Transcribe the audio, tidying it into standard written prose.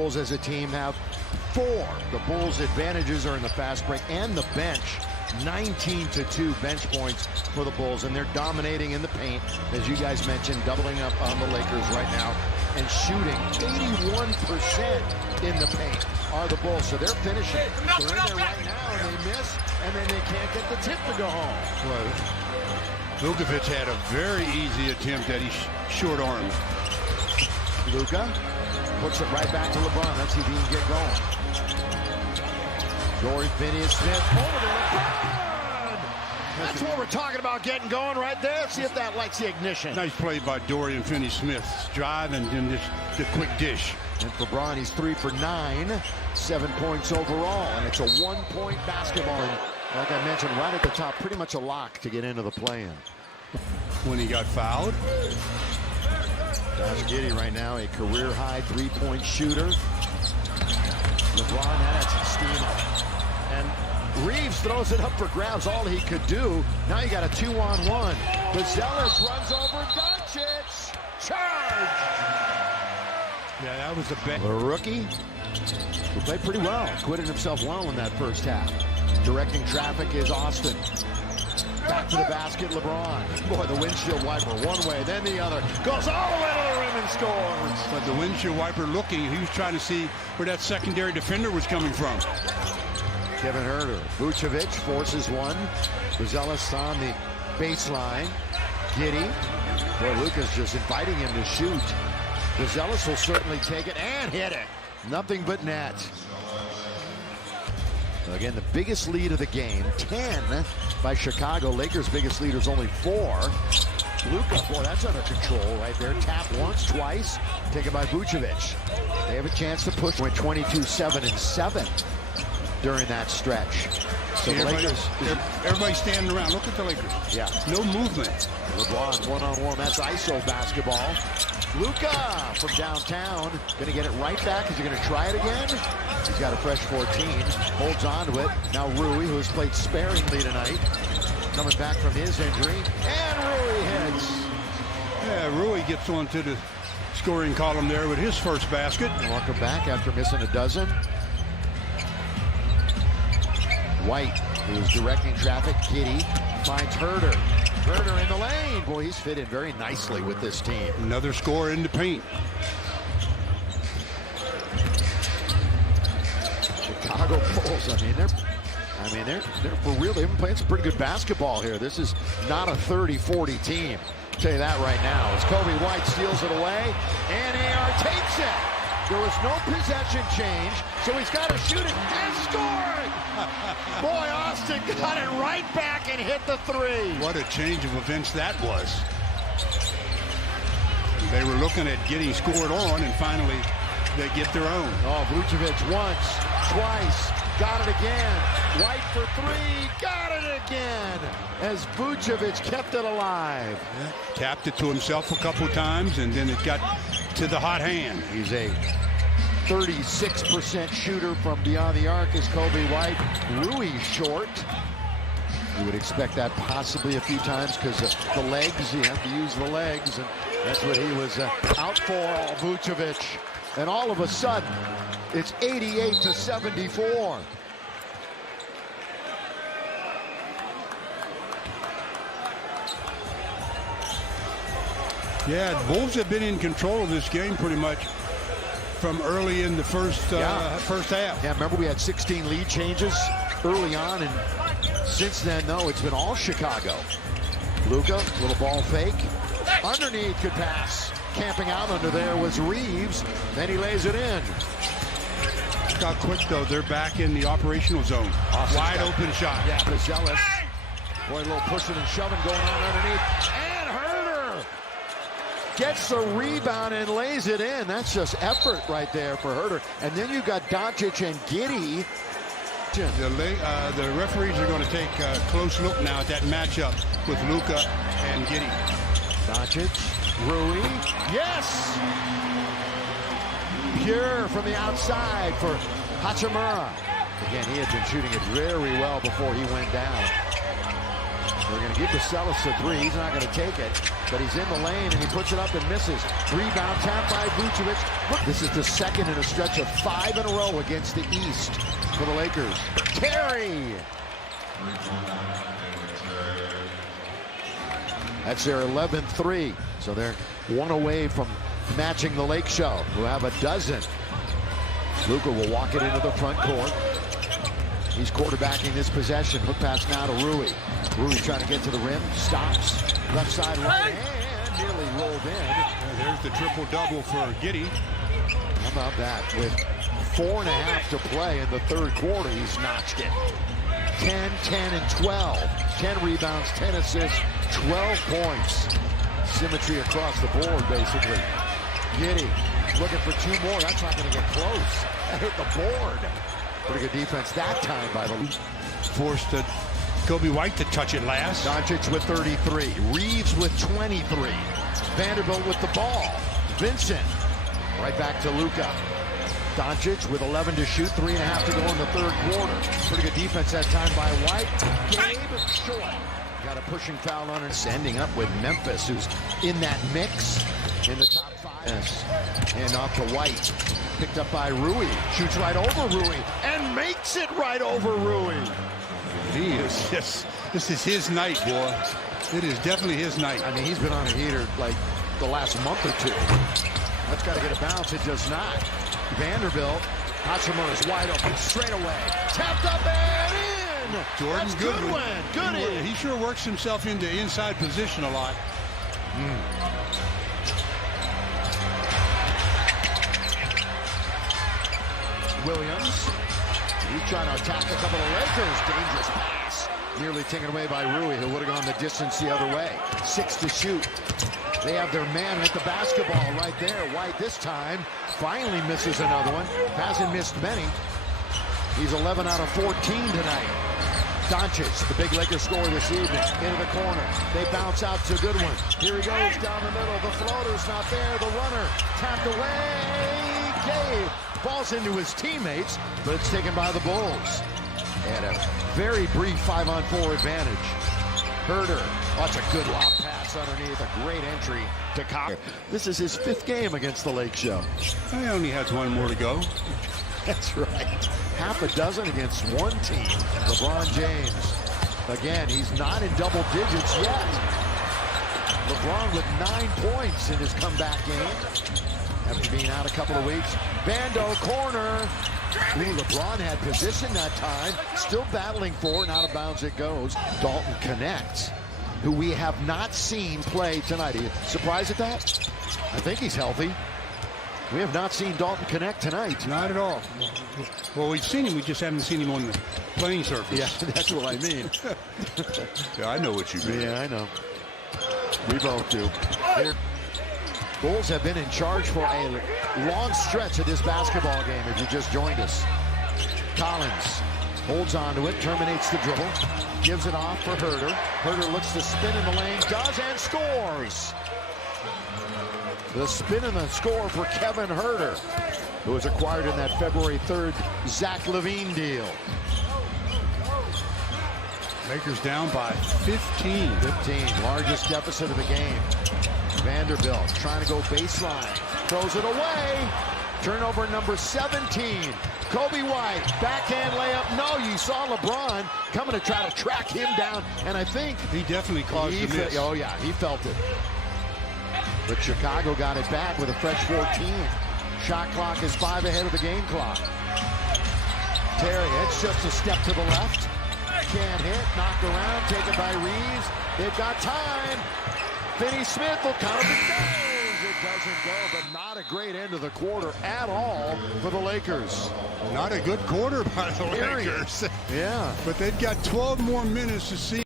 Bulls as a team have 4. The Bulls' advantages are in the fast break and the bench. 19-2 bench points for the Bulls, and they're dominating in the paint, as you guys mentioned, doubling up on the Lakers right now and shooting 81% in the paint are the Bulls. So they're finishing. They're in there right now, and they miss, and then they can't get the tip to go home. Well, Vucevic had a very easy attempt at his short arms. Luka puts it right back to LeBron. Let's see if he can get going. Dorian Finney-Smith over to LeBron. That's what we're talking about, getting going right there. See if that lights the ignition. Nice play by Dorian Finney-Smith. Drive and then the quick dish. And for Bron, he's 3 for 9, 7 points overall, and it's a 1-point basketball. And like I mentioned, right at the top, pretty much a lock to get into the play-in. When he got fouled. Josh Giddey right now, a career-high 3-point shooter. LeBron had some steam up. And Reeves throws it up for grabs, all he could do. Now you got a 2-on-1. Buzelis runs over Doncic. Charge! Yeah, that was a bet. The rookie who played pretty well, acquitted himself well in that first half. Directing traffic is Austin. Back to the basket, LeBron. Boy, the windshield wiper one way, then the other. Goes all the way to the rim and scores. But the windshield wiper looking, he was trying to see where that secondary defender was coming from. Kevin Huerter. Vucevic forces one. Buzelis on the baseline. Giddey. Boy, Luka's just inviting him to shoot. Buzelis will certainly take it and hit it. Nothing but net. So again, the biggest lead of the game, 10 by Chicago. Lakers' biggest lead is only 4. Luka, boy, that's under control right there. Tap once, twice. Taken by Vucevic. They have a chance to push. Went 22, 7, and 7 during that stretch. So the Lakers. Everybody standing around. Look at the Lakers. Yeah. No movement. LeBron one-on-one. That's ISO basketball. Luka from downtown. Going to get it right back. Is he going to try it again? He's got a fresh 14. Holds on to it. Now Rui, who has played sparingly tonight, coming back from his injury. And Rui hits. Yeah, Rui gets onto the scoring column there with his first basket. Welcome back after missing a dozen. White, who is directing traffic. Giddey finds Huerter. Huerter in the lane. Boy, he's fit in very nicely with this team. Another score in the paint. Chicago Bulls, they're for real. They've been playing some pretty good basketball here. This is not a 30-40 team. I'll tell you that right now. As Kobe White steals it away, and AR takes it. There was no possession change, so he's got to shoot it and score it. Boy, Austin got it right back and hit the 3. What a change of events that was. They were looking at getting scored on, and finally they get their own. Oh, Vucevic once, twice, got it again. White for 3, got it again. As Vucevic kept it alive. Yeah. Tapped it to himself a couple of times, and then it got to the hot hand. He's a 36% shooter from beyond the arc is Kobe White. Rui short. You would expect that possibly a few times because of the legs. You have to use the legs, and that's what he was out for, Vucevic. And all of a sudden, it's 88-74. Yeah, the Bulls have been in control of this game pretty much from early in the first half. Yeah, remember we had 16 lead changes early on, and since then, no, it's been all Chicago. Luka, little ball fake. Underneath, could pass. Camping out under there was Reeves. Then he lays it in. Look how quick, though. They're back in the operational zone. Wide open shot. Yeah, Buzelis. Boy, a little pushing and shoving going on underneath. And Huerter gets the rebound and lays it in. That's just effort right there for Huerter. And then you got Doncic and Giddey. The referees are going to take a close look now at that matchup with Luka and Giddey. Doncic, Rui, yes! Pure from the outside for Hachimura. Again, he had been shooting it very well before he went down. We're going to give Baselis a three. He's not going to take it, but he's in the lane, and he puts it up and misses. Rebound tap by Vucevic. This is the second in a stretch of 5 in a row against the East for the Lakers. Terry! That's their 11th three. So they're one away from matching the Lake Show, who have a dozen. Luka will walk it into the front court. He's quarterbacking this possession. Hook pass now to Rui. Rui trying to get to the rim. Stops. Left side right hand. Nearly rolled in. And there's the triple-double for Giddey. How about that? With 4.5 to play in the third quarter, he's notched it. 10, 10, and 12. 10 rebounds, 10 assists, 12 points. Symmetry across the board, basically. Giddey looking for 2 more. That's not going to get close. That hit the board. Pretty good defense that time by the league. Forced Kobe White to touch it last. Doncic with 33. Reeves with 23. Vanderbilt with the ball. Vincent right back to Luka. Doncic with 11 to shoot, 3.5 to go in the third quarter. Pretty good defense that time by White. Gabe short. Got a pushing foul on it. Ending up with Memphis, who's in that mix in the top 5. Yes. And off to White. Picked up by Rui. Shoots right over Rui and makes it right over Rui. He is just, this is his night, boy. It is definitely his night. I mean, he's been on a heater like the last month or two. That's got to get a bounce. It does not. Vanderbilt. Hachimura is wide open straight away. Tapped up and in. Jordan That's Goodwin. Goodwin. He sure works himself into inside position a lot. Williams. He's trying to attack a couple of Lakers. Dangerous pass. Nearly taken away by Rui, who would have gone the distance the other way. 6 to shoot. They have their man with the basketball right there. White this time finally misses another one. Hasn't missed many. He's 11 out of 14 tonight. Doncic, the big Lakers scorer this evening, into the corner. They bounce out to Goodwin. Here he goes down the middle. The floater's not there. The runner tapped away. Gabe falls into his teammates, but it's taken by the Bulls. And a very brief 5-on-4 advantage. Herder, that's a good lob pass underneath. A great entry to Cox. This is his 5th game against the Lake Show. He only has 1 more to go. That's right. Half a dozen against one team. LeBron James. Again, he's not in double digits yet. LeBron with 9 points in his comeback game after being out a couple of weeks. Vando corner. Ooh, LeBron had position that time. Still battling for it. Out of bounds it goes. Dalton connects, who we have not seen play tonight. Are you surprised at that? I think he's healthy. We have not seen Dalton connect tonight. Not at all. Well, we've seen him. We just haven't seen him on the playing surface. Yeah, that's what I mean. Yeah, I know what you mean. Yeah, I know. We both do. Bulls have been in charge for a long stretch of this basketball game if you just joined us. Collins holds on to it, terminates the dribble, gives it off for Herder. Herder looks to spin in the lane, does, and scores. The spin and the score for Kevin Herder, who was acquired in that February 3rd Zach LaVine deal. Lakers down by 15. 15, largest deficit of the game. Vanderbilt trying to go baseline, throws it away. Turnover number 17. Kobe White, backhand layup. No, you saw LeBron coming to try to track him down, and I think he definitely caused the miss. Oh yeah, he felt it. But Chicago got it back with a fresh 14. Shot clock is 5 ahead of the game clock. Terry, it's just a step to the left. Can't hit, knocked around, taken by Reeves. They've got time. Finney Smith will count it. It doesn't go, but not a great end of the quarter at all for the Lakers. Not a good quarter by the Lakers. Yeah. But they've got 12 more minutes to see.